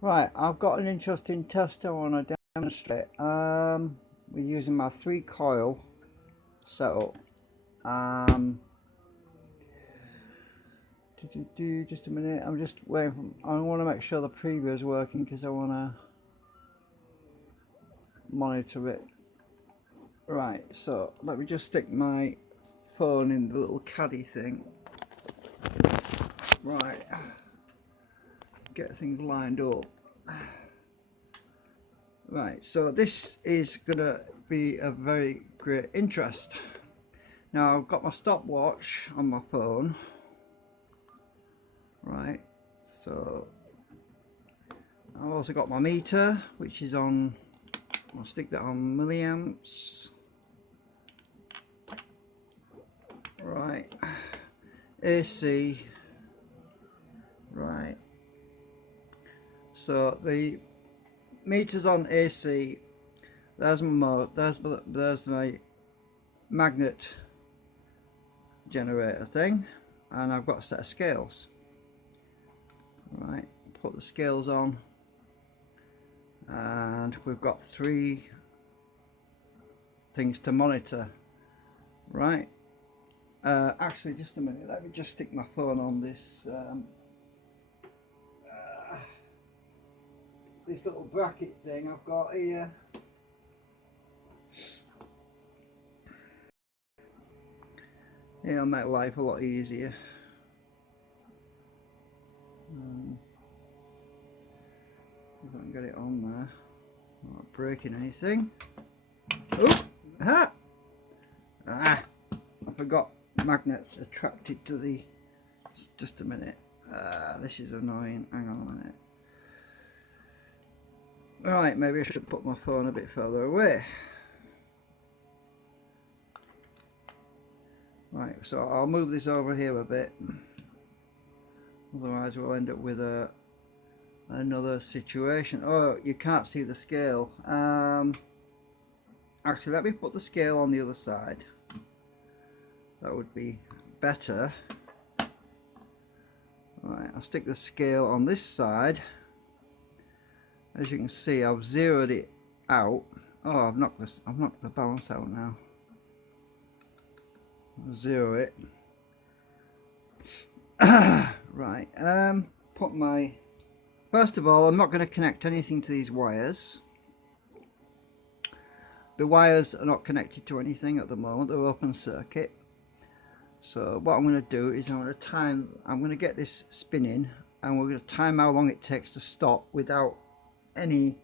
Right, I've got an interesting test I want to demonstrate. We're using my 3 coil setup. Just a minute, I'm just waiting I want to make sure the preview is working because I want to monitor it. Right, so let me just stick my phone in the little caddy thing. Right, get things lined up. Right, so this is gonna be a very great interest. Now I've got my stopwatch on my phone. Right, so I've also got my meter, which is on, I'll stick that on milliamps. Right, AC. Right, so the meter's on AC. There's my magnet generator thing, and I've got a set of scales. Right, put the scales on, and we've got 3 things to monitor. Right, actually just a minute, let me just stick my phone on this this little bracket thing I've got here. It'll make life a lot easier. If I can get it on there, not breaking anything. Oh, ha! Ah, I forgot magnets attracted to the. Just a minute. This is annoying. Hang on a minute. Right, maybe I should put my phone a bit further away. Right, so I'll move this over here a bit. Otherwise, we'll end up with another situation. Oh, you can't see the scale. Actually, let me put the scale on the other side. That would be better. Right, I'll stick the scale on this side. As you can see, I've zeroed it out. Oh, I've knocked the balance out now. I'll zero it. Right, first of all, I'm not going to connect anything to these wires. The wires are not connected to anything at the moment, they're open circuit. So what I'm going to do is I'm going to get this spinning, and we're going to time how long it takes to stop without any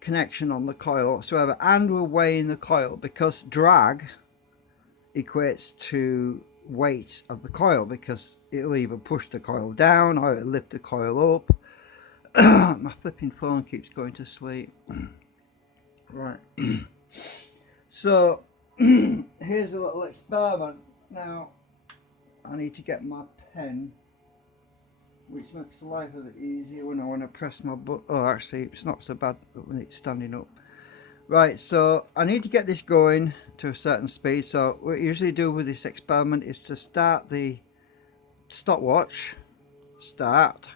connection on the coil whatsoever, and we're weighing the coil because drag equates to weight of the coil, because it'll either push the coil down or it'll lift the coil up. My flipping phone keeps going to sleep. Right. So here's a little experiment. Now I need to get my pen, which makes the life a bit easier when I want to press my button. Oh, actually it's not so bad when it's standing up. Right, so I need to get this going to a certain speed. So what I usually do with this experiment is to start the stopwatch. Start.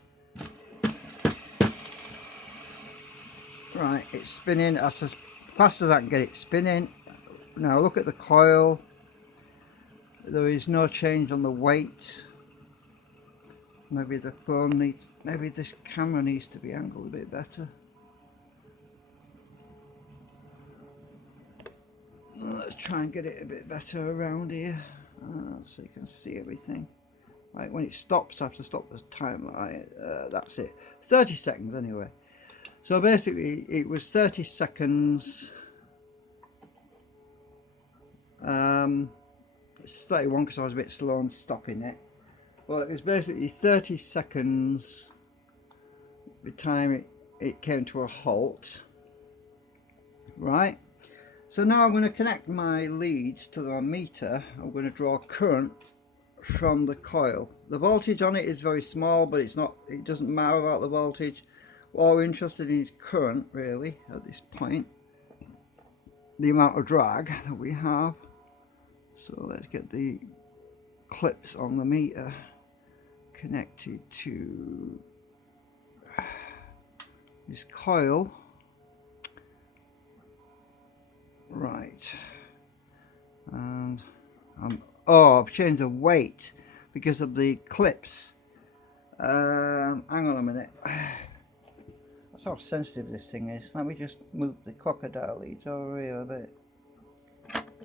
Right, it's spinning as fast as I can get it spinning. Now look at the coil. There is no change on the weight. Maybe the phone needs, maybe this camera needs to be angled a bit better. Let's try and get it a bit better around here, so you can see everything. Right, when it stops, I have to stop the timer. Right, that's it. 30 seconds anyway. So basically, it was 30 seconds. It's 31 because I was a bit slow on stopping it. Well, it was basically 30 seconds by the time it came to a halt. Right. So now I'm going to connect my leads to the meter. I'm going to draw current from the coil. The voltage on it is very small, but it doesn't matter about the voltage. All we're interested in is current, really, at this point. The amount of drag that we have. So let's get the clips on the meter connected to this coil. Right, and oh, I've changed the weight because of the clips. Hang on a minute. That's how sensitive this thing is. Let me just move the crocodile leads over here a bit.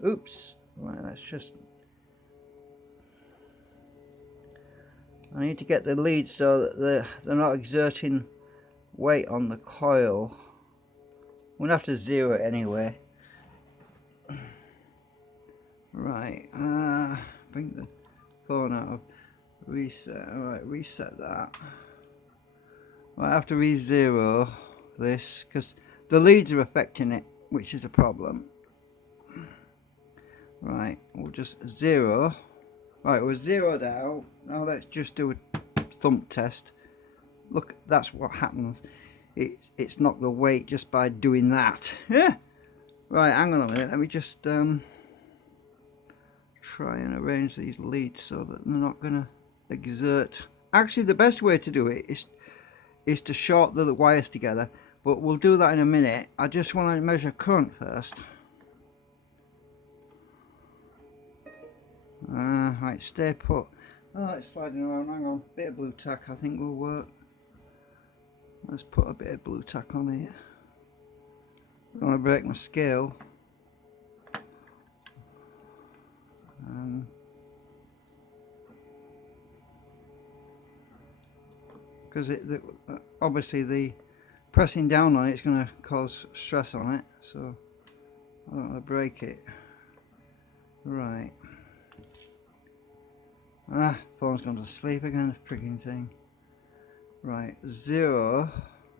Oops. Right, let's just... I need to get the leads so that they're not exerting weight on the coil. We'll have to zero it anyway. Right, bring the phone out of reset. Alright, reset that. Right, I have to re-zero this because the leads are affecting it, which is a problem. Right, we'll just zero. Right, we're zeroed out. Now let's just do a thump test. Look, that's what happens. It's knocked the weight just by doing that. Yeah. Right, hang on a minute. Let me just try and arrange these leads so that they're not going to exert. Actually, the best way to do it is to short the wires together, but we'll do that in a minute. I just want to measure current first. Right, stay put. Oh, it's sliding around. Hang on, bit of blue tack I think will work. Let's put a bit of blue tack on here. I don't want to break my scale. Because obviously the pressing down on it is going to cause stress on it, so I don't want to break it. Right. Phone's gone to sleep again, freaking thing. Right, zero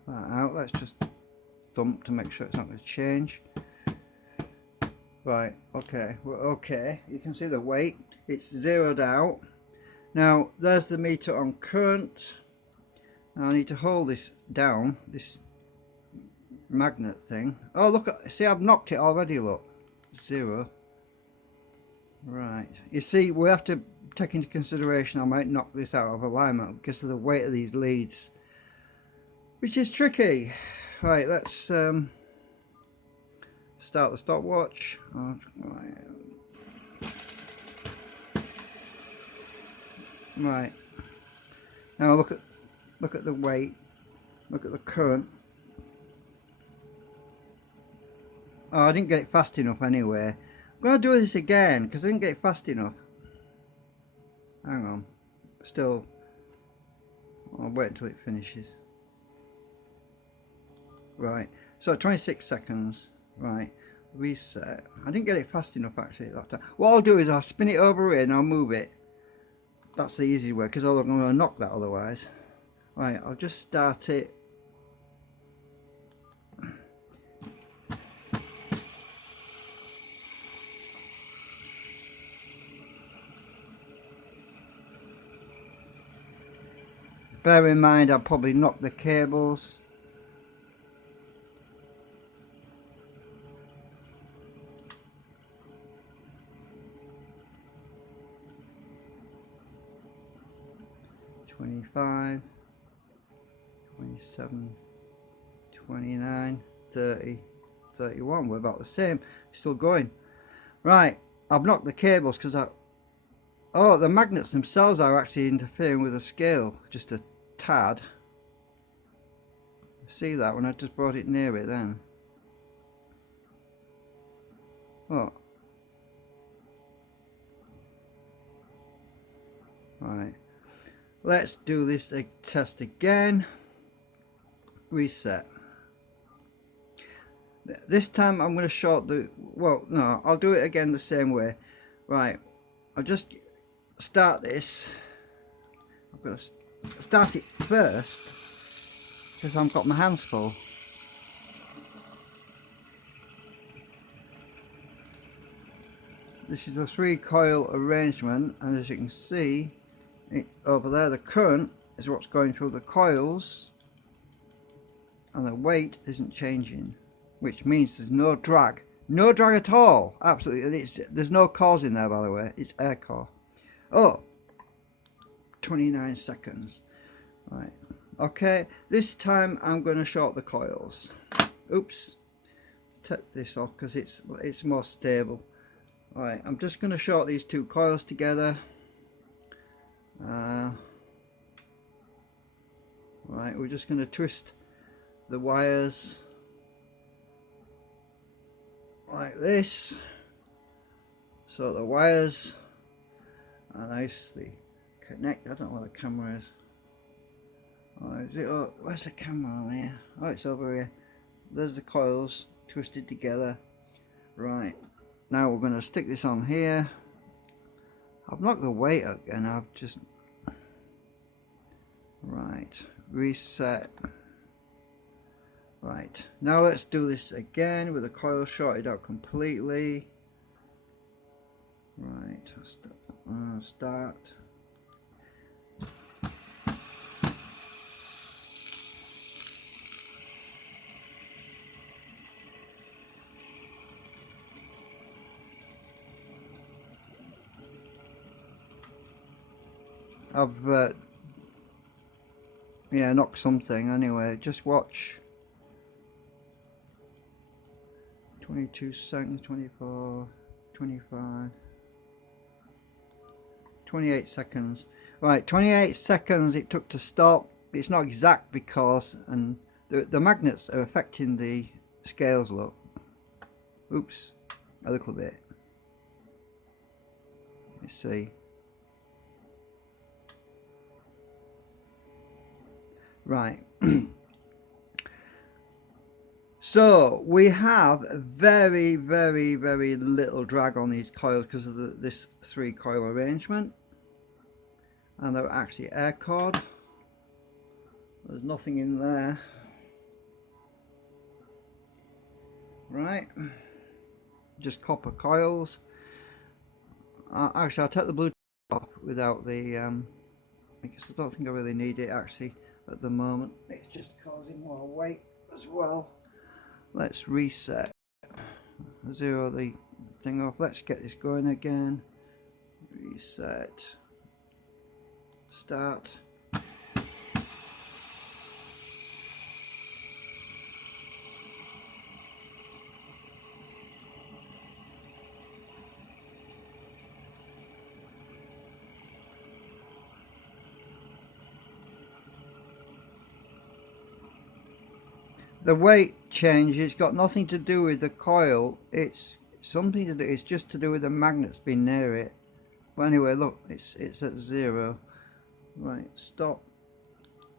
that out. Let's just thump to make sure it's not going to change. Right, okay, we're okay. You can see the weight, it's zeroed out. Now, there's the meter on current. Now I need to hold this down, this magnet thing. Oh, look, see, I've knocked it already, look. Zero. Right, you see, we have to take into consideration I might knock this out of alignment because of the weight of these leads, which is tricky. Right, let's start the stopwatch. Right, now look at the weight, look at the current. Oh, I didn't get it fast enough anyway. I'm going to do this again because I didn't get it fast enough. Hang on, still, I'll wait until it finishes. Right, so 26 seconds, right, reset. I didn't get it fast enough actually at that time. What I'll do is I'll spin it over here and I'll move it. That's the easy way because I'm going to knock that otherwise. Right, I'll just start it. Bear in mind I'll probably knock the cables. $25, $27, $29, $30, $31. We're about the same. Still going. Right, I've knocked the cables because oh, the magnets themselves are actually interfering with the scale just a tad. See that when I just brought it near it then? Oh. Right. Let's do this test again. Reset. This time I'm going to short the... Well, no, I'll do it again the same way. Right. I'll just start this. I'm going to start it first because I've got my hands full. This is the 3-coil arrangement, and as you can see over there, the current is what's going through the coils and the weight isn't changing, which means there's no drag at all. Absolutely. And there's no cores in there, by the way. It's air core. Oh, 29 seconds. Right, okay, this time I'm going to short the coils. Oops, take this off because it's more stable. Alright, I'm just going to short these two coils together. Right, we're just going to twist the wires like this, so the wires are nicely connected. I don't know where the camera is. Oh, is it? Oh, where's the camera on here? Oh, it's over here. There's the coils twisted together. Right, now we're going to stick this on here. I've knocked the weight again. I've just reset. Right, now let's do this again with the coil shorted out completely. Right, start. I've yeah, knocked something anyway. Just watch. 22 seconds, 24, 25, 28 seconds. Right, 28 seconds it took to stop. It's not exact because the magnets are affecting the scales, look. Oops, a little bit. Let's see. Right. So we have very little drag on these coils because of this 3 coil arrangement, and they're actually air cord. There's nothing in there. Right, just copper coils. Actually, I'll take the Bluetooth off without the because I don't think I really need it actually at the moment. It's just causing more weight as well. Let's reset, zero the thing off. Let's get this going again. Reset, start. The weight change, it's got nothing to do with the coil, it's something to do, it's just to do with the magnets being near it. But anyway, look, it's at 0. Right, stop.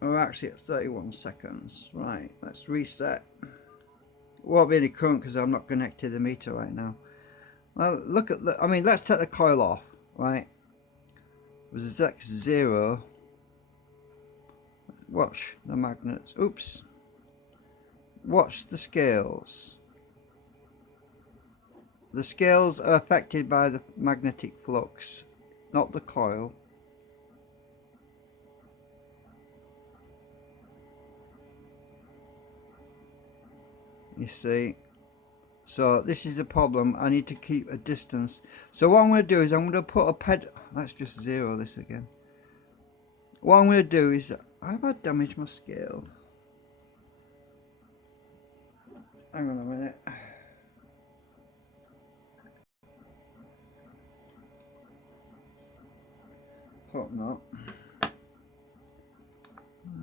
We're actually at 31 seconds. Right, let's reset. Won't be any current because I'm not connected to the meter right now. Well, look at the, I mean, let's take the coil off, right? It was exact 0. Watch the magnets. Oops. Watch the scales. The scales are affected by the magnetic flux, not the coil. You see, so this is the problem. I need to keep a distance. So what I'm going to do is I'm going to put a ped. Let's just 0 this again. What I'm going to do is, have I damaged my scale? Hang on a minute. Hope not.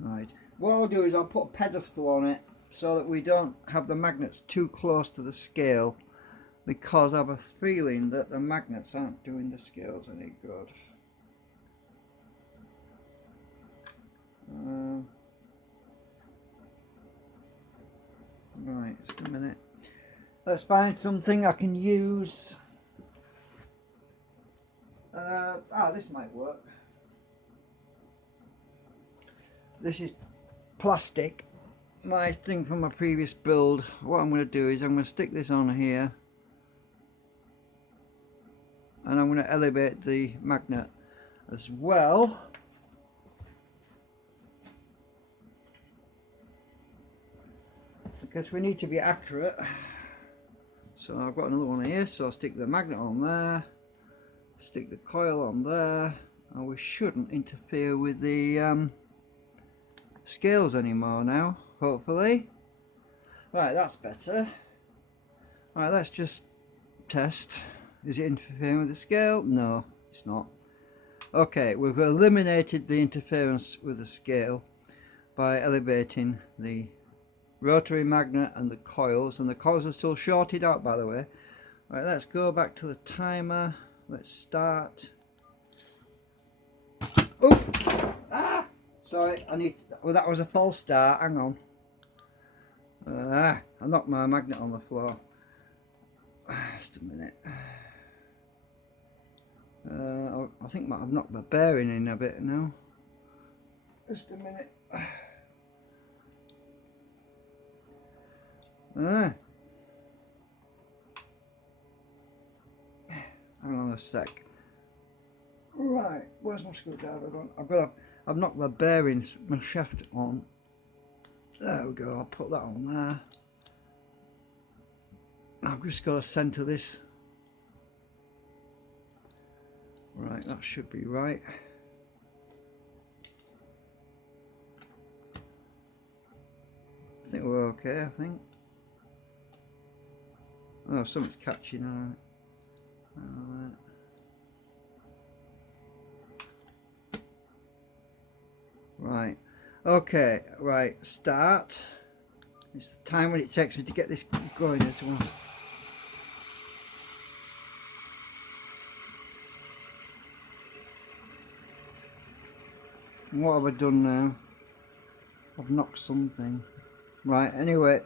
Right. What I'll do is I'll put a pedestal on it so that we don't have the magnets too close to the scale, because I have a feeling that the magnets aren't doing the scales any good. Right, just a minute. Let's find something I can use. This might work. This is plastic. My thing from my previous build. What I'm going to do is I'm going to stick this on here, and I'm going to elevate the magnet as well. Because we need to be accurate. So I've got another one here, so I'll stick the magnet on there, stick the coil on there, and we shouldn't interfere with the scales anymore now, hopefully. Right, that's better. Right, let's just test. Is it interfering with the scale? No, it's not. Okay, we've eliminated the interference with the scale by elevating the rotary magnet and the coils are still shorted out, by the way. Right, let's go back to the timer. Let's start. Oh! Ah! Sorry, well, that was a false start. Hang on. I knocked my magnet on the floor. Just a minute. I think I've knocked my bearing in a bit now. Just a minute. Hang on a sec. Right, where's my screwdriver gone? I've knocked my bearings, my shaft on. There we go, I'll put that on there. I've just got to centre this. Right, that should be right. I think we're okay, I think. Oh, something's catching on it. Right, okay, right, start. It's the time when it takes me to get this going as well. What have I done now? I've knocked something. Right, anyway,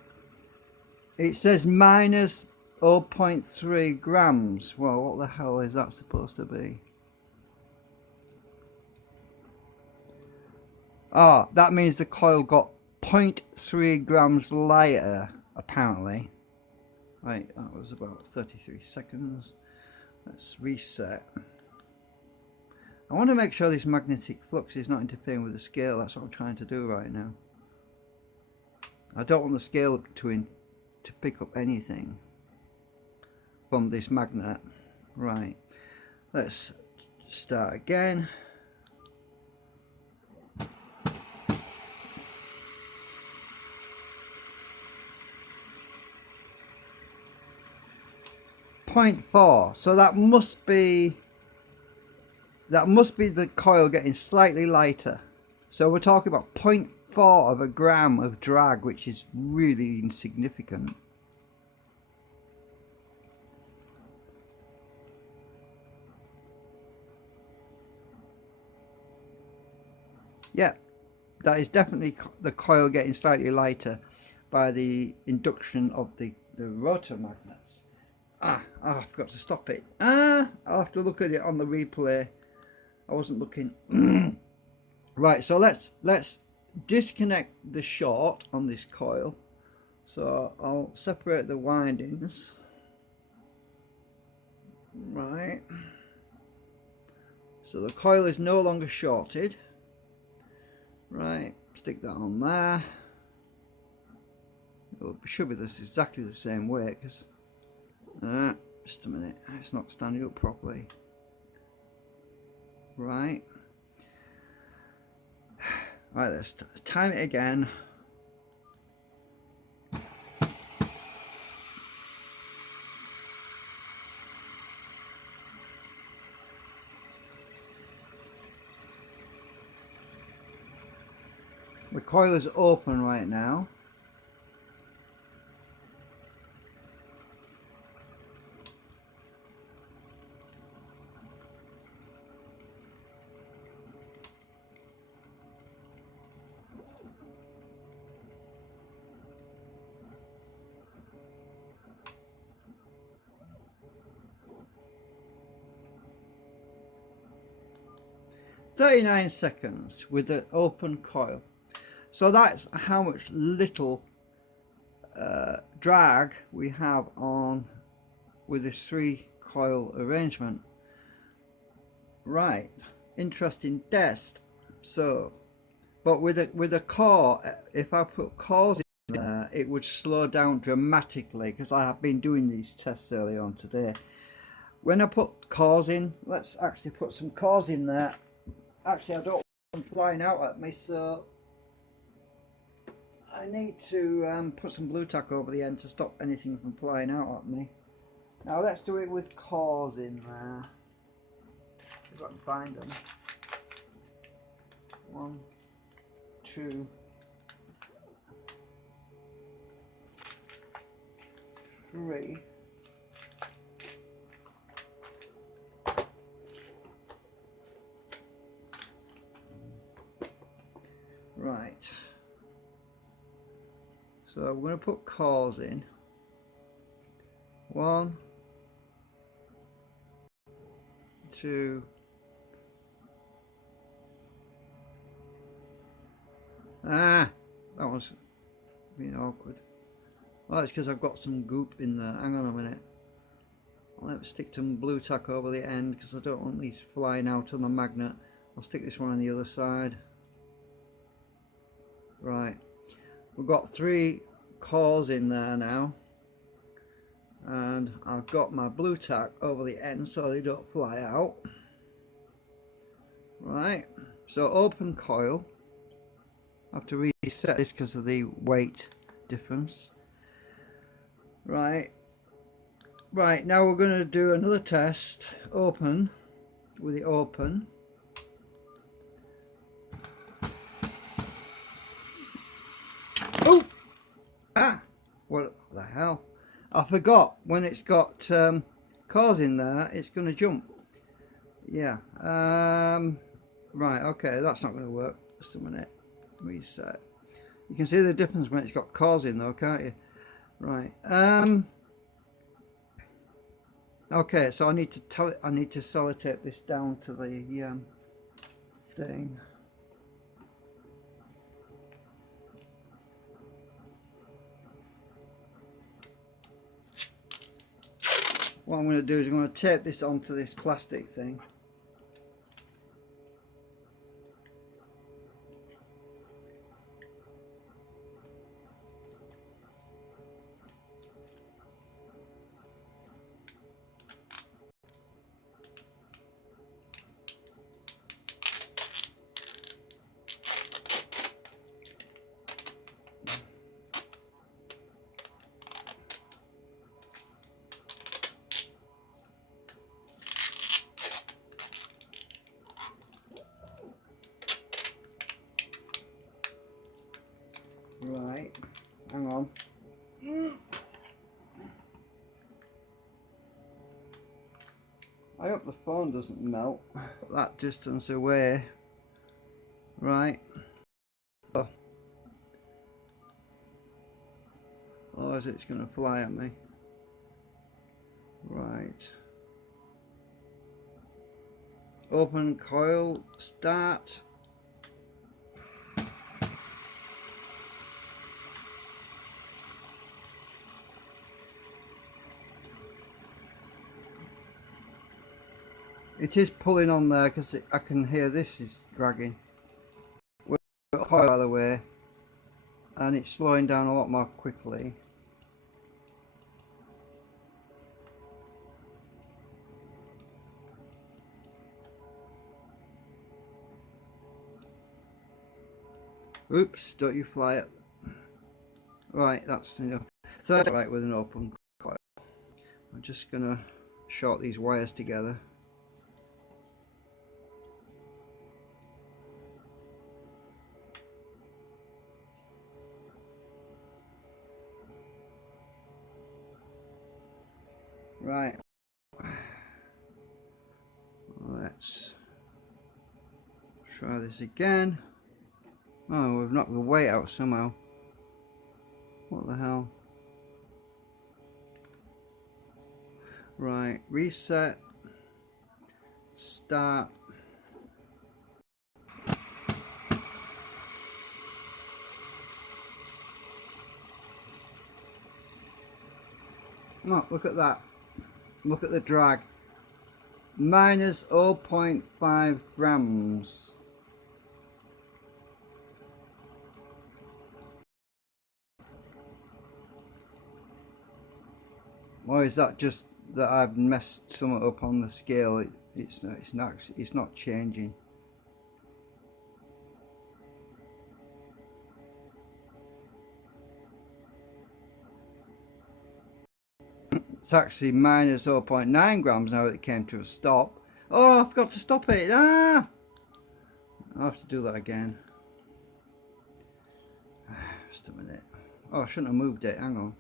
it says minus 0.3 grams. Well, what the hell is that supposed to be? Ah, that means the coil got 0.3 grams lighter, apparently. Right, that was about 33 seconds. Let's reset. I want to make sure this magnetic flux is not interfering with the scale. That's what I'm trying to do right now. I don't want the scale to pick up anything from this magnet. Right, let's start again. .4, so that must be the coil getting slightly lighter. So we're talking about 0.4 of a gram of drag, which is really insignificant. Yeah, that is definitely the coil getting slightly lighter by the induction of the rotor magnets. I forgot to stop it. I'll have to look at it on the replay. I wasn't looking. Right, so let's disconnect the short on this coil. So I'll separate the windings. Right. So the coil is no longer shorted. Right, stick that on there. It should be this exactly the same way, because just a minute, it's not standing up properly. Right, let's time it again. The coil is open right now. "39 seconds with the open coil." So that's how much little drag we have on with this 3-coil arrangement. Right, interesting test. So, but with a core, if I put cores in there, it would slow down dramatically, because I have been doing these tests earlier on today. When I put cores in, let's actually put some cores in there. actually I don't want them flying out at me, so I need to put some blue tack over the end to stop anything from flying out at me. Now let's do it with cores in there. If I can find them. 1, 2, 3. Right. So I'm going to put cores in. 1, 2. That was being awkward. Oh, it's because I've got some goop in there. Hang on a minute. I'll have to stick some blue tack over the end because I don't want these flying out on the magnet. I'll stick this one on the other side. Right. We've got 3 cores in there now. And I've got my blue tack over the end so they don't fly out. Right. So open coil. I have to reset this because of the weight difference. Right, now we're going to do another test. Open, with it open. Oh! Ah! What the hell? I forgot, when it's got cores in there, it's going to jump. Yeah. Right, okay, that's not going to work. Just a minute. Reset. You can see the difference when it's got cores in though, can't you? Right. Okay, so I need to sellotape this down to the thing. What I'm going to do is I'm going to tape this onto this plastic thing. Right, hang on. I hope the phone doesn't melt that distance away. Right. Oh. Otherwise it's going to fly at me. Right. Open coil, start. It is pulling on there because I can hear this is dragging. We've got coil by the way, and it's slowing down a lot more quickly. Oops, don't you fly it. Right, that's enough. Third right with an open coil. I'm just gonna short these wires together. Right, let's try this again. Oh, we've knocked the weight out somehow. What the hell? Right, reset, start. Oh, look at that. Look at the drag. Minus 0.5 grams. Or is that just that I've messed something up on the scale? It's not changing. It's actually minus 0.9 grams now that it came to a stop. Oh, I forgot to stop it. Ah! I'll have to do that again. Just a minute. Oh, I shouldn't have moved it. Hang on.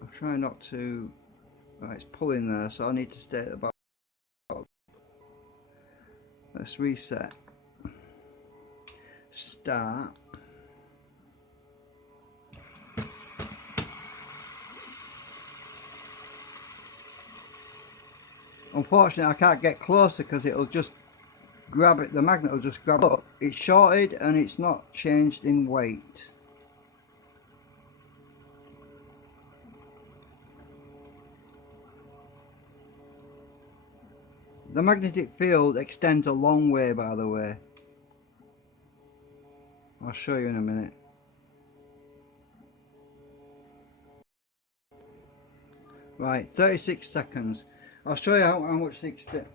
I'm trying not to... Right, it's pulling there, so I need to stay at the bottom. Let's reset. Start. Unfortunately, I can't get closer because it'll just grab it. The magnet will just grab it up. It's shorted and it's not changed in weight. The magnetic field extends a long way, by the way. I'll show you in a minute. Right, 36 seconds. I'll show you how much the extent.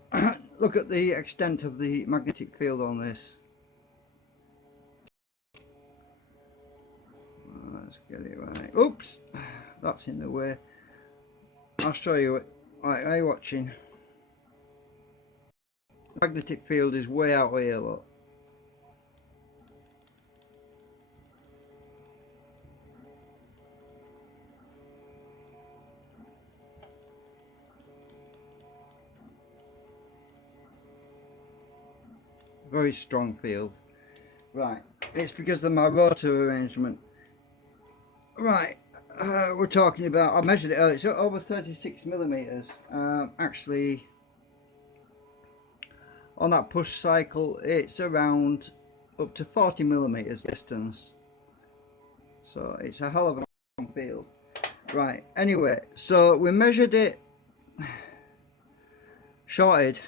Look at the extent of the magnetic field on this. Let's get it right. Oops, that's in the way. I'll show you it. Right, are you watching? The magnetic field is way out here, look. Very strong field. Right, it's because of my rotor arrangement. Right, we're talking about, I measured it earlier, it's over 36 millimeters. Actually, on that push cycle, it's around up to 40 millimeters distance. So it's a hell of a strong field. Right, anyway, so we measured it, shorted.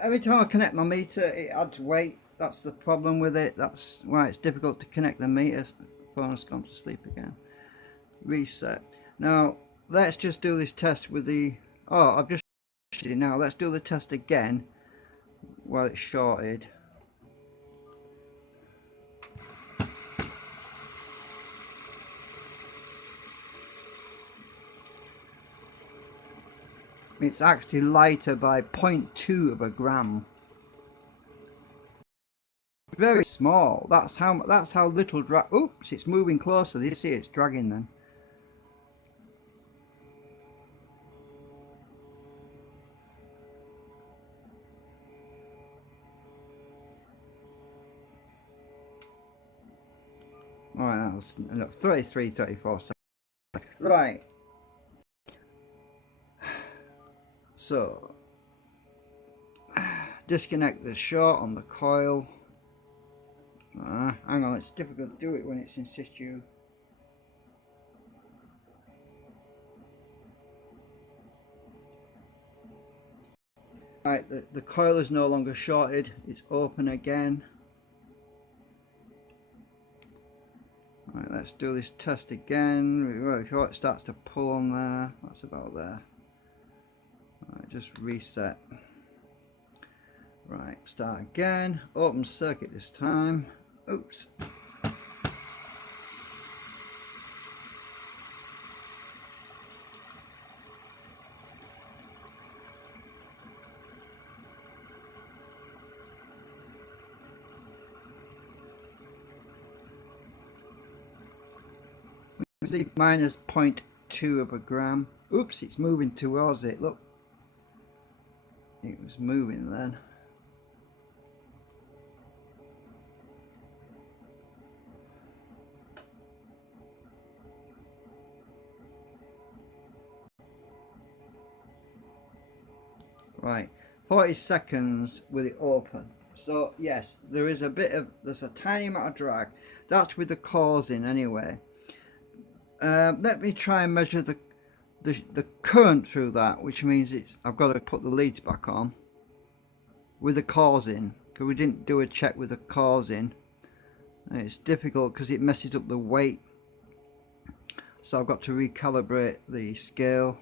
Every time I connect my meter, it adds weight. That's the problem with it. That's why it's difficult to connect the meters. The phone's gone to sleep again. Reset. Now, let's just do this test with the... Oh, I've just shorted it now. Let's do the test again while it's shorted. It's actually lighter by 0.2 of a gram. Very small. That's how little drag. Oops, it's moving closer. You see, it's dragging then. All right, that's enough. 33, 34 seconds. Right. So, disconnect the short on the coil. Hang on, it's difficult to do it when it's in situ. Right, the coil is no longer shorted, it's open again. Right, let's do this test again. Before it starts to pull on there, that's about there. Right, just reset. Right, start again. Open circuit this time. Oops. Minus 0.2 of a gram. Oops, it's moving towards it. Look. It was moving then. Right, 40 seconds with it open. So yes, there's a tiny amount of drag. That's with the cores in anyway. Let me try and measure the current through that, which means I've got to put the leads back on with the cores in, because we didn't do a check with the cores in. And it's difficult because it messes up the weight, so I've got to recalibrate the scale.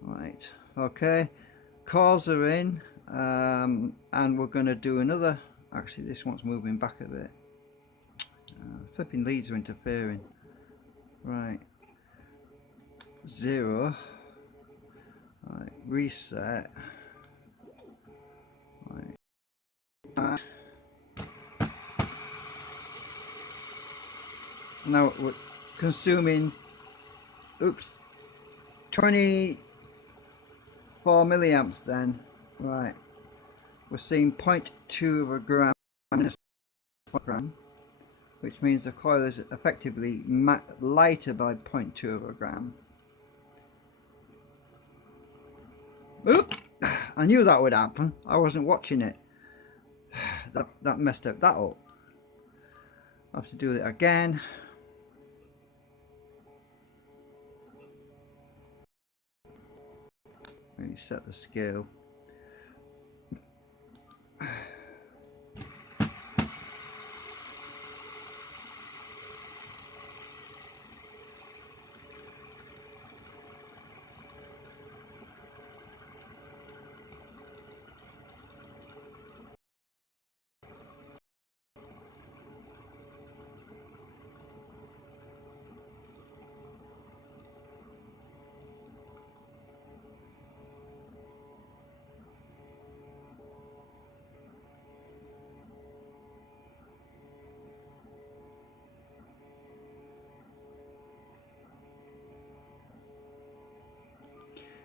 Right, okay, cores are in, and we're going to do another. Actually, this one's moving back a bit. Flipping leads are interfering. Right, 0. Right, reset. Right. Now we're consuming, oops, 24 milliamps then. Right, we're seeing 0.2 of a gram minus 0.1 gram, which means the coil is effectively lighter by 0.2 of a gram. Oop! I knew that would happen. I wasn't watching it. That messed that up. I have to do it again. Reset the scale.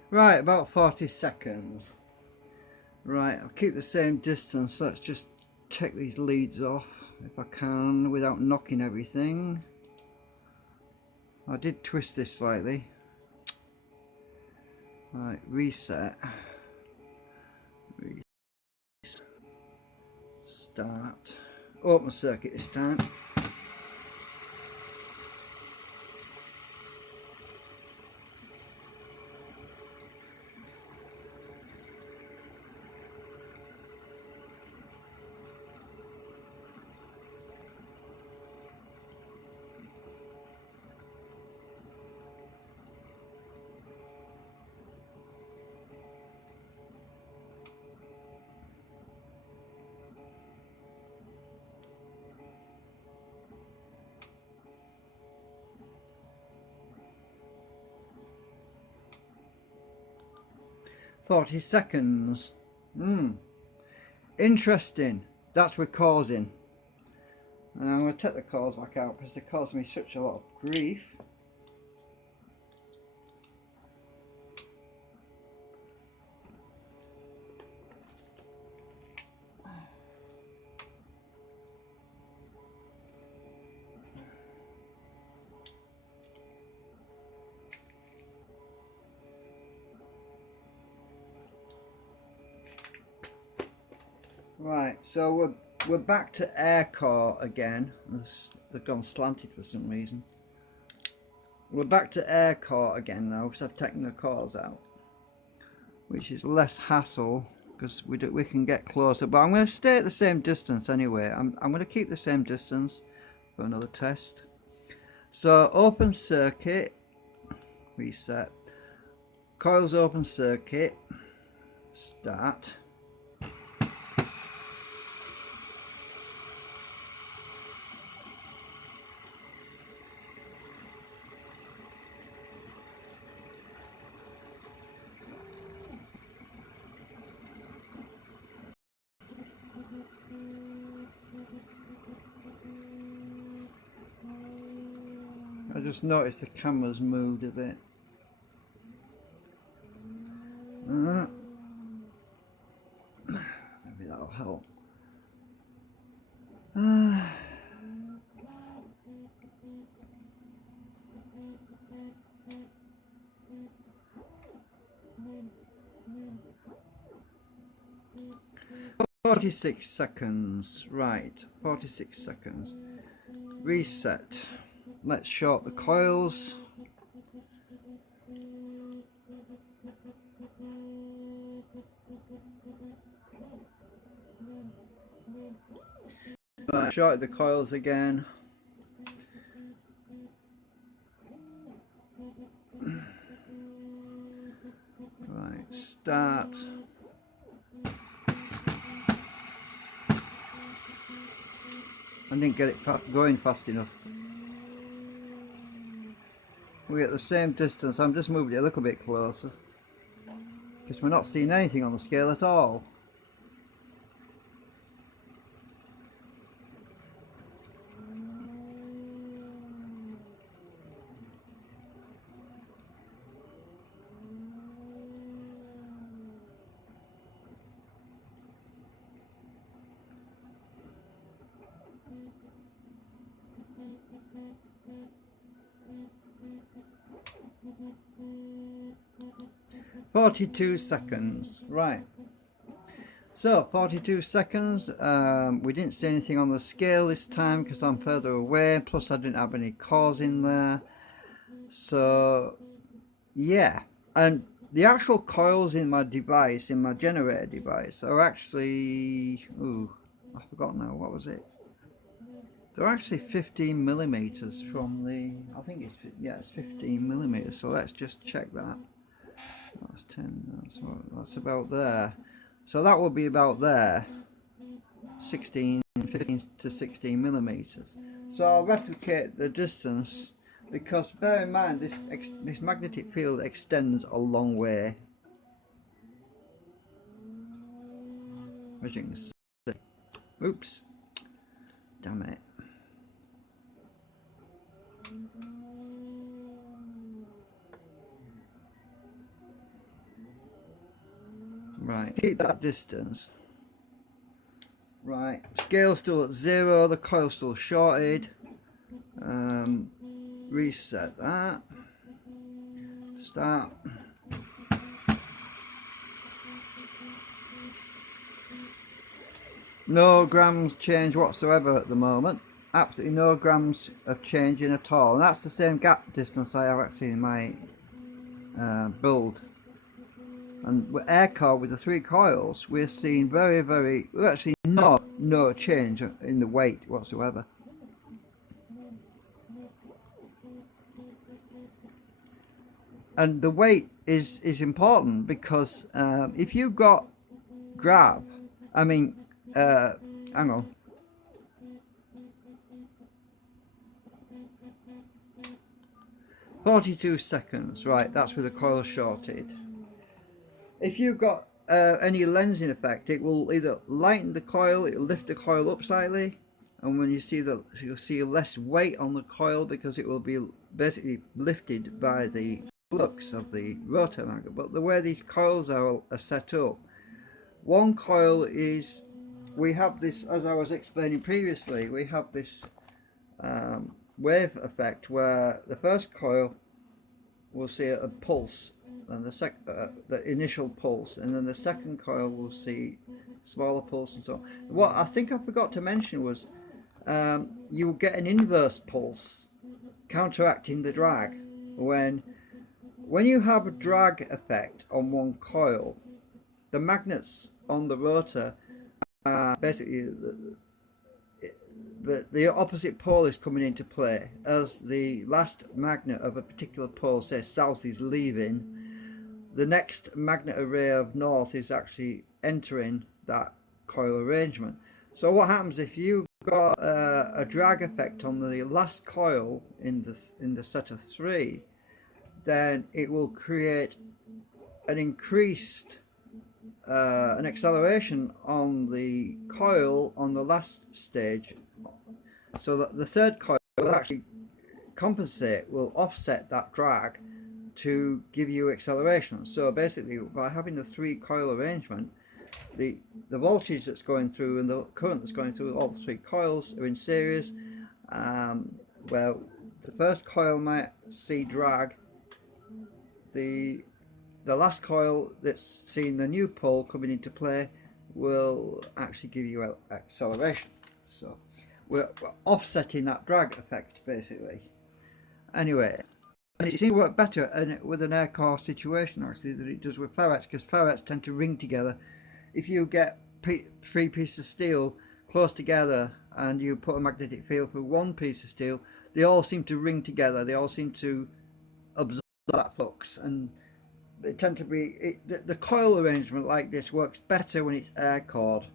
Right, about 40 seconds. Right, I'll keep the same distance. Let's just take these leads off if I can without knocking everything. I did twist this slightly. Right, reset. Start. Open circuit this time. "40 seconds. Interesting. That's with causing. And I'm going to take the cause back out because they caused me such a lot of grief. Right, so we're back to air core again. They've gone slanted for some reason. We're back to air core again now because I've taken the coils out, which is less hassle because we can get closer. But I'm going to stay at the same distance anyway. I'm going to keep the same distance for another test. So open circuit, reset. Coils open circuit, start. I just noticed the camera's moved a bit. Maybe that'll help. 46 seconds. Right, 46 seconds. Reset. Let's short the coils. Right, short the coils again. Right, start. I didn't get it going fast enough. we get the same distance. I'm just moving it a little bit closer because we're not seeing anything on the scale at all. 42 seconds, right. So 42 seconds, we didn't see anything on the scale this time because I'm further away, plus I didn't have any cores in there. So yeah, and the actual coils in my device, in my generator device, are actually, ooh, I forgot now, what was it? They're actually 15 millimeters from the, I think it's, yeah, it's 15 millimeters, so let's just check that. That's 10, that's about there. So that will be about there, 15 to 16 millimeters. So I'll replicate the distance, because bear in mind this magnetic field extends a long way, as you can see. Oops, damn it. Right, keep that distance. Right, scale still at 0, the coil still shorted. Reset that. Start. No grams change whatsoever at the moment. Absolutely no grams of changing at all. And that's the same gap distance I have actually in my build. And with air core with the 3 coils, we're seeing actually no change in the weight whatsoever. And the weight is important because if you've got hang on. "42 seconds, right, that's with the coil shorted. If you've got any lensing effect, it will either lighten the coil, it'll lift the coil up slightly, and when you see you'll see less weight on the coil because it will be basically lifted by the flux of the rotor magnet. But the way these coils are set up, one coil is, we have this, as I was explaining previously, we have this wave effect where the first coil will see a pulse, and the initial pulse, and then the second coil will see smaller pulse and so on. What I think I forgot to mention was you will get an inverse pulse counteracting the drag. When you have a drag effect on one coil, the magnets on the rotor are basically the opposite pole is coming into play. As the last magnet of a particular pole, say south, is leaving, the next magnet array of north is actually entering that coil arrangement. So what happens if you've got a drag effect on the last coil in the set of 3, then it will create an increased an acceleration on the coil on the last stage, so that the third coil will actually compensate, will offset that drag to give you acceleration. So basically, by having the 3 coil arrangement, the voltage that's going through and the current that's going through all 3 coils are in series. Well, the first coil might see drag, the last coil that's seeing the new pole coming into play will actually give you acceleration. So we're offsetting that drag effect basically. Anyway, and it seems to work better with an air core situation actually than it does with ferrets, because ferrets tend to ring together. If you get 3 pieces of steel close together and you put a magnetic field through one piece of steel, they all seem to ring together, they all seem to absorb that flux, and they tend to be, the coil arrangement like this works better when it's air cored,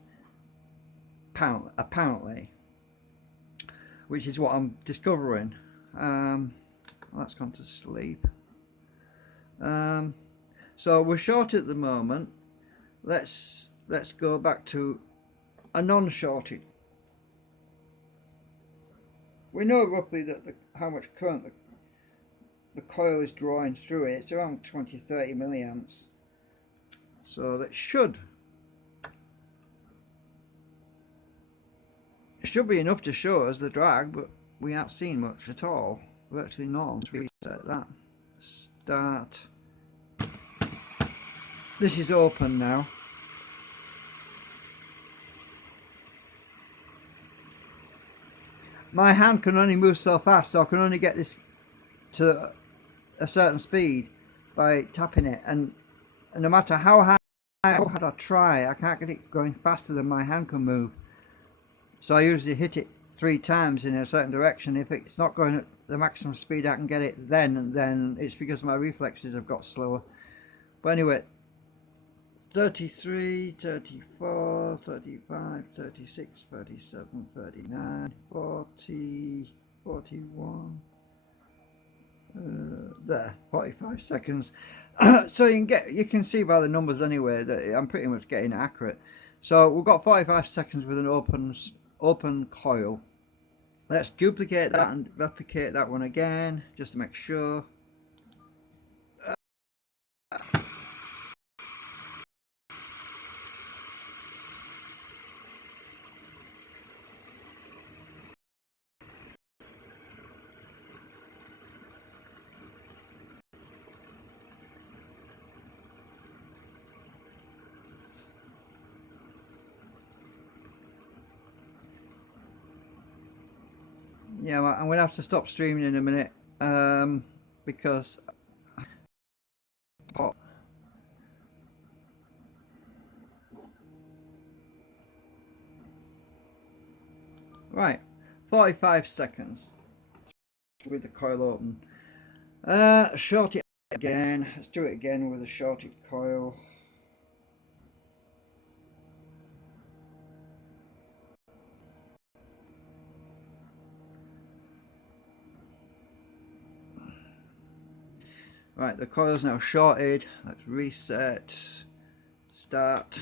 apparently, which is what I'm discovering. That's gone to sleep. So we're short at the moment. Let's go back to a non-shorted. We know roughly that how much current the coil is drawing through it. It's around 20-30 milliamps. So that should be enough to show us the drag, but we aren't seeing much at all. Virtually none. Let's reset that. Start. This is open now. My hand can only move so fast, so I can only get this to a certain speed by tapping it, and no matter how hard I try, I can't get it going faster than my hand can move. So I usually hit it 3 times in a certain direction. If it's not going at the maximum speed I can get it then it's because my reflexes have got slower. But anyway, 33, 34, 35, 36, 37, 39, 40, 41, there, 45 seconds. So you can see by the numbers anyway that I'm pretty much getting accurate. So we've got 45 seconds with an open coil. Let's duplicate that and replicate that one again just to make sure. Yeah, well, I'm going to have to stop streaming in a minute because right, 45 seconds with the coil open. Short it again. Let's do it again with a shorted coil. Right, the coil's now shorted. Let's reset. Start.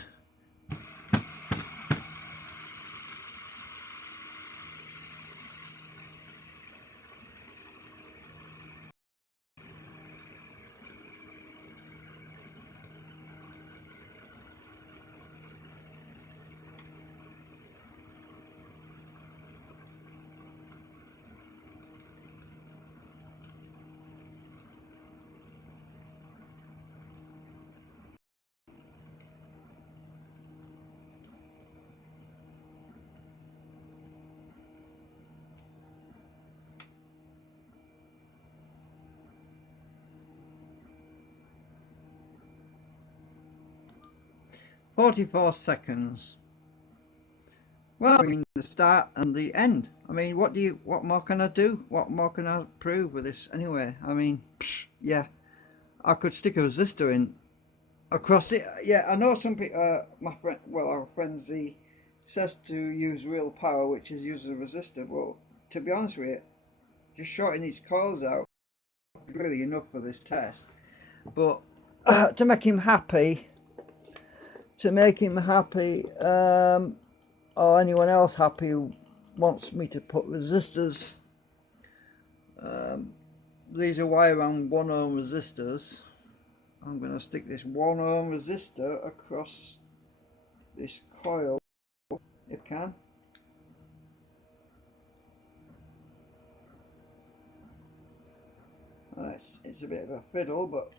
"44 seconds. Well, I mean the start and the end. I mean, what more can I do? What more can I prove with this anyway? I mean, yeah, I could stick a resistor in across it. Yeah, I know some people, my friend, well, our friend Z says to use real power, which is use a resistor. Well, to be honest with you, just shorting these coils out is really enough for this test. But to make him happy, or anyone else happy who wants me to put resistors, these are wire on 1 ohm resistors. I'm going to stick this 1 ohm resistor across this coil if I can. It's a bit of a fiddle, but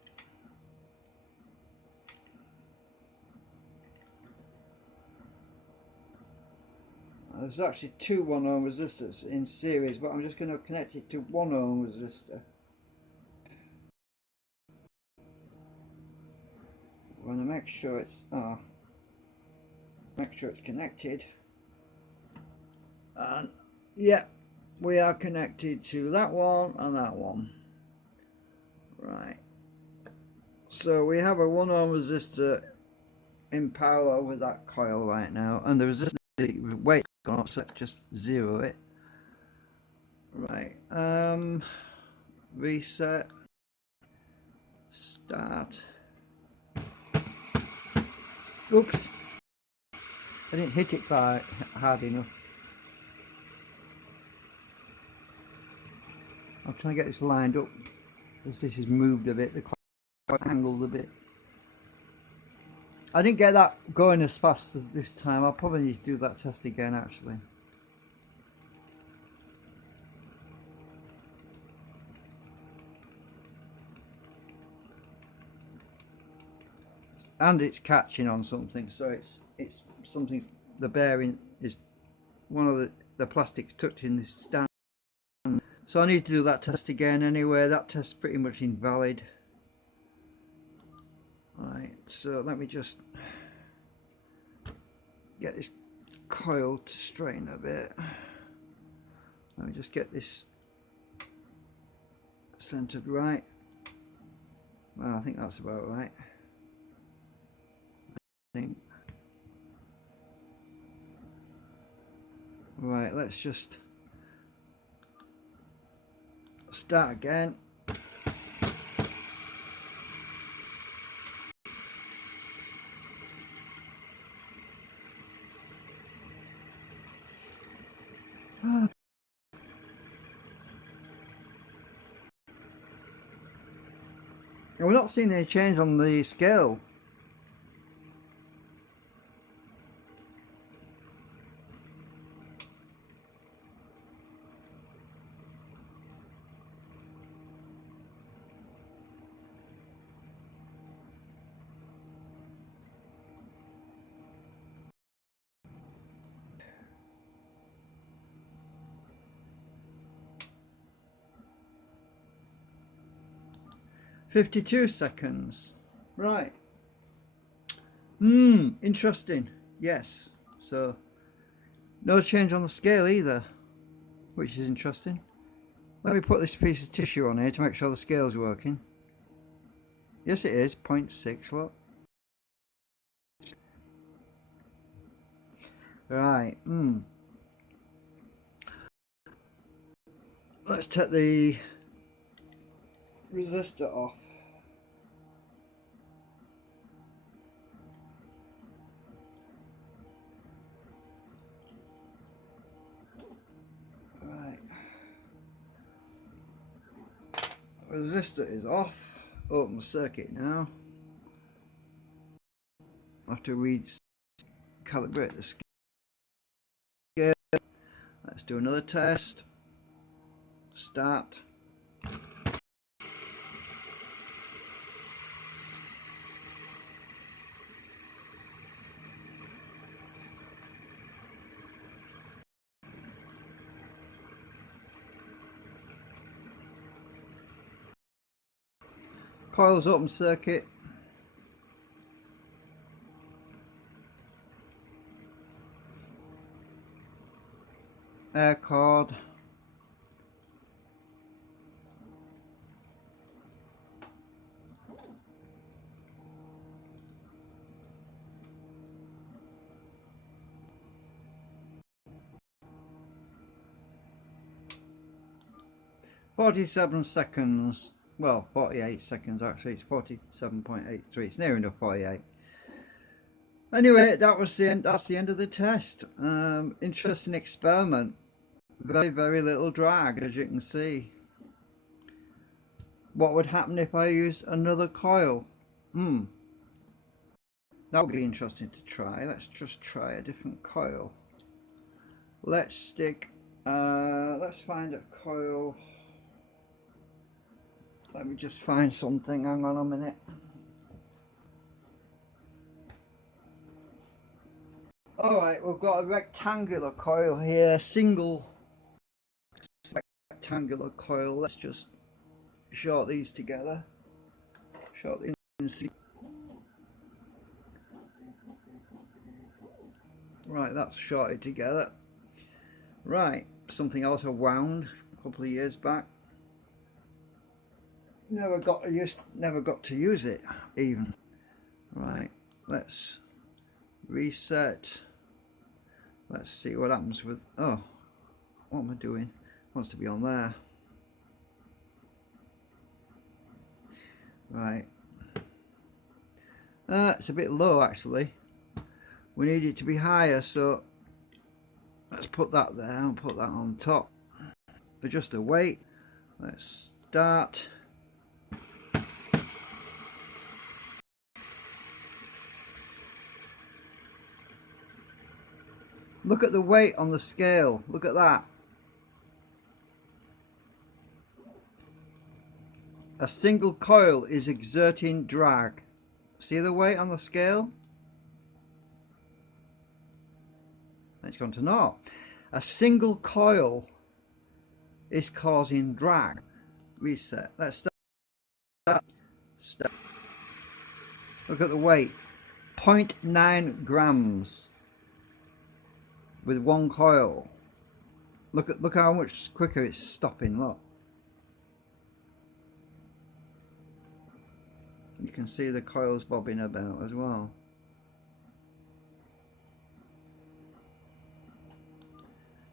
there's actually 2 1 ohm resistors in series, but I'm just going to connect it to 1 ohm resistor. I'm going to make sure it's connected, and yeah, we are connected to that one and that one. Right, so we have a 1 ohm resistor in parallel with that coil right now, and the resistor weight's gone up, so let's just zero it. Right, reset, start. Oops, I didn't hit it by hard enough. I'm trying to get this lined up because this has moved a bit, the coil angled a bit. I didn't get that going as fast as this time. I'll probably need to do that test again actually. And it's catching on something, so it's something, the bearing is one of the plastics touching this stand. So I need to do that test again anyway. That test's pretty much invalid. Right, so let me just get this coil to straighten a bit. Let me just get this centered right. Well, I think that's about right. Right, let's just start again. We're not seeing any change on the scale. "52 seconds. Right. Interesting. Yes. So no change on the scale either, which is interesting. Let me put this piece of tissue on here to make sure the scale's working. Yes, it is. 0.6, look. Right. Let's take the resistor off. Right. Resistor is off. Open the circuit now. I have to recalibrate the scale. Let's do another test. Start. Coils open circuit. Air cord. "47 seconds. Well, 48 seconds actually. It's 47.83. It's near enough 48. Anyway, that was the end. That's the end of the test. Interesting experiment. Very little drag, as you can see. What would happen if I use another coil? That would be interesting to try. Let's just try a different coil. Let's find a coil. Let me just find something. Hang on a minute. Alright, we've got a rectangular coil here, single rectangular coil. Let's just short these together. Short the inside. Right, that's shorted together. Right, something else I wound a couple of years back. Never got to use it even. Right, let's reset. Let's see what happens with, oh, what am I doing? Wants to be on there. Right. It's a bit low actually. We need it to be higher, so let's put that there and put that on top. Adjust the weight. Let's start. Look at the weight on the scale. Look at that. A single coil is exerting drag. See the weight on the scale? It's gone to naught. A single coil is causing drag. Reset. Let's start. Start. Look at the weight. 0.9 grams with one coil. Look how much quicker it's stopping. Look. You can see the coils bobbing about as well.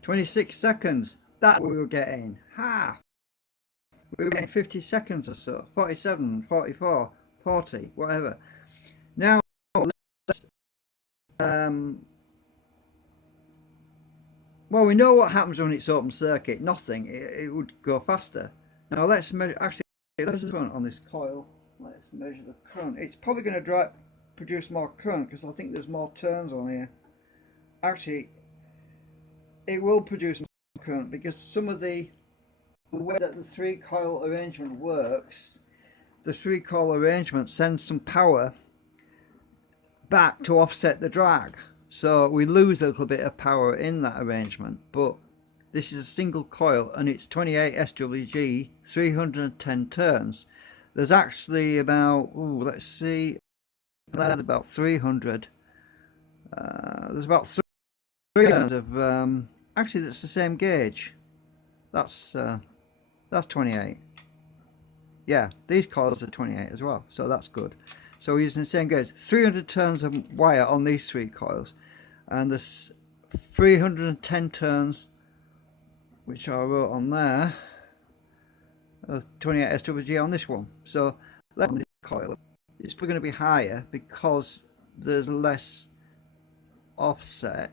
"26 seconds. That we were getting. Ha! We were getting 50 seconds or so. 47, 44, 40, whatever. Now, let's, well, we know what happens when it's open circuit. Nothing. It would go faster. Now let's measure. Actually, let's just run on this coil. Let's measure the current. It's probably going to produce more current because I think there's more turns on here. Actually, it will produce more current because some of the way that the 3-coil arrangement works, the 3-coil arrangement sends some power back to offset the drag. So we lose a little bit of power in that arrangement, but this is a single coil and it's 28 SWG, 310 turns. There's actually about, let's see, there's about 300. There's about 3 turns of, actually that's the same gauge. That's 28. Yeah, these coils are 28 as well, so that's good. So we're using the same gauge. 300 turns of wire on these 3 coils, and there's 310 turns, which I wrote on there, 28 SWG on this one. So on this coil, it's probably going to be higher because there's less offset.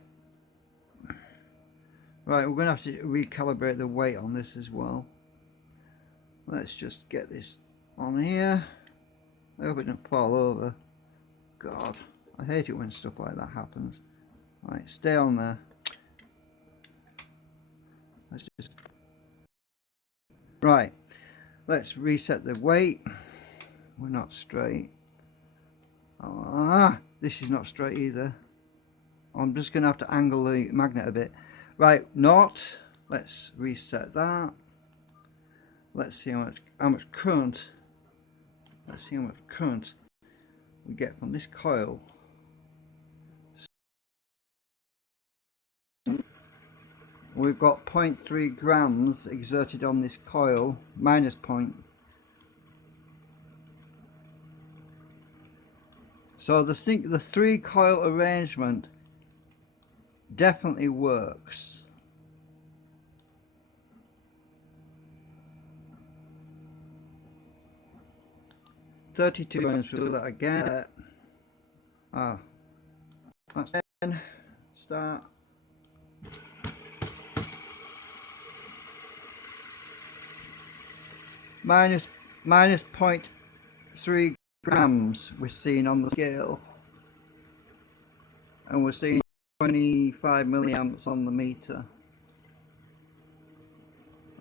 Right, we're going to have to recalibrate the weight on this as well. Let's just get this on here. I hope it doesn't fall over. God, I hate it when stuff like that happens. Right, stay on there. Let's just... Right, let's reset the weight. We're not straight. This is not straight either. I'm just going to have to angle the magnet a bit. Right, not. Let's reset that. Let's see how much current. Let's see how much current we get from this coil. We've got 0.3 grams exerted on this coil, minus point. So the 3-coil arrangement definitely works. $32 grams. We'll do that again. That's 10. Start. Minus 0.3 grams we're seeing on the scale, and we're seeing 25 milliamps on the meter,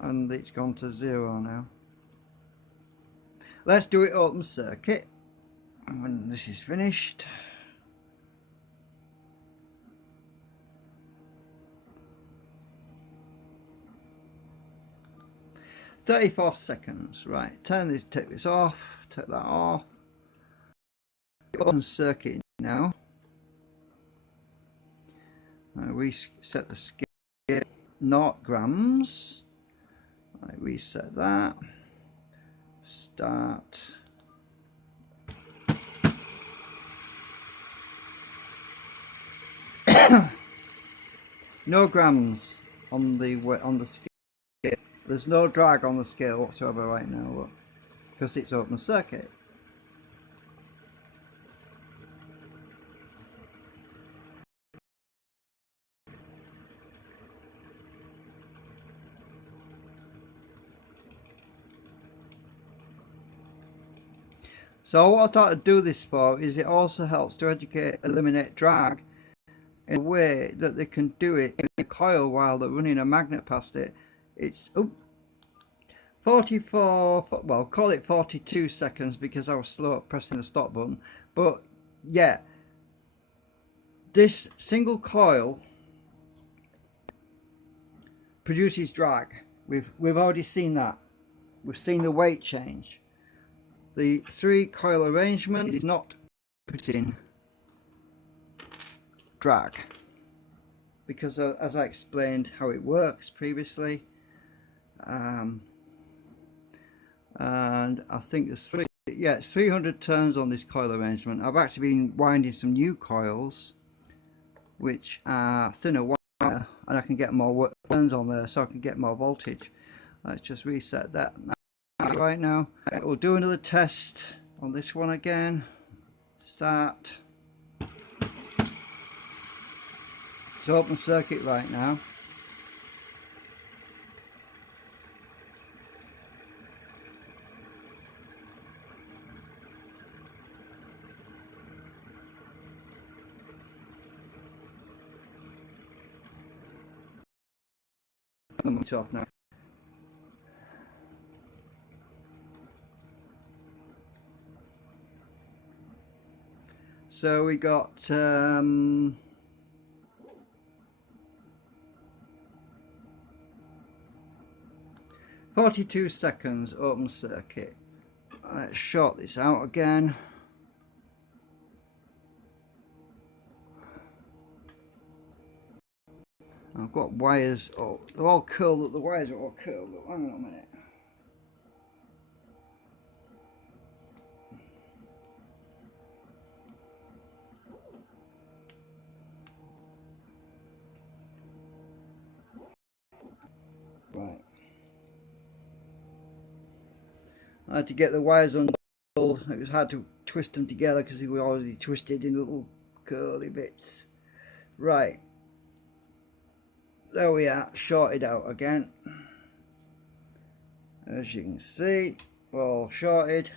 and it's gone to 0 now. Let's do it open circuit, and when this is finished, "34 seconds. Right, take this off, take that off. Open circuit now. Reset the scale, 0 grams. Right, reset that. Start. No grams on the scale. There's no drag on the scale whatsoever right now, look, because it's open circuit. So what I thought I'd do this for is it also helps to eliminate drag in a way that they can do it in a coil while they're running a magnet past it. It's 44, well, call it 42 seconds because I was slow at pressing the stop button. But yeah, this single coil produces drag. We've already seen that. We've seen the weight change. The 3 coil arrangement is not producing drag because as I explained how it works previously, and I think it's 300 turns on this coil arrangement. I've actually been winding some new coils which are thinner wire, and I can get more turns on there, so I can get more voltage. Let's just reset that right now. We'll do another test on this one again. Start. It's open circuit right now. It's off now. So we got 42 seconds open circuit. Let's short this out again. I've got wires, they're all curled up, the wires are all curled up. Hang on a minute. Right. I had to get the wires unrolled. It was hard to twist them together because they were already twisted in little curly bits. Right. There we are, shorted out again. As you can see, we're all shorted.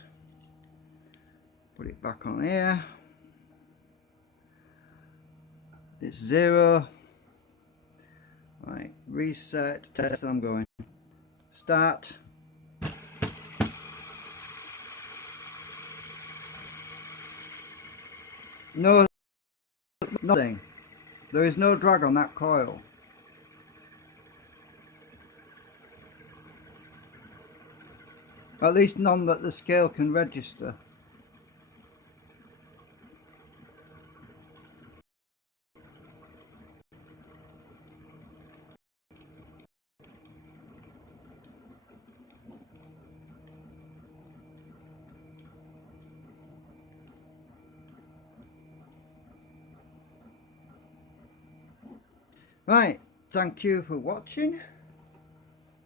Put it back on here. It's 0. Right, reset, test, I'm going. Start. No, nothing. There is no drag on that coil. At least none that the scale can register. Right, thank you for watching.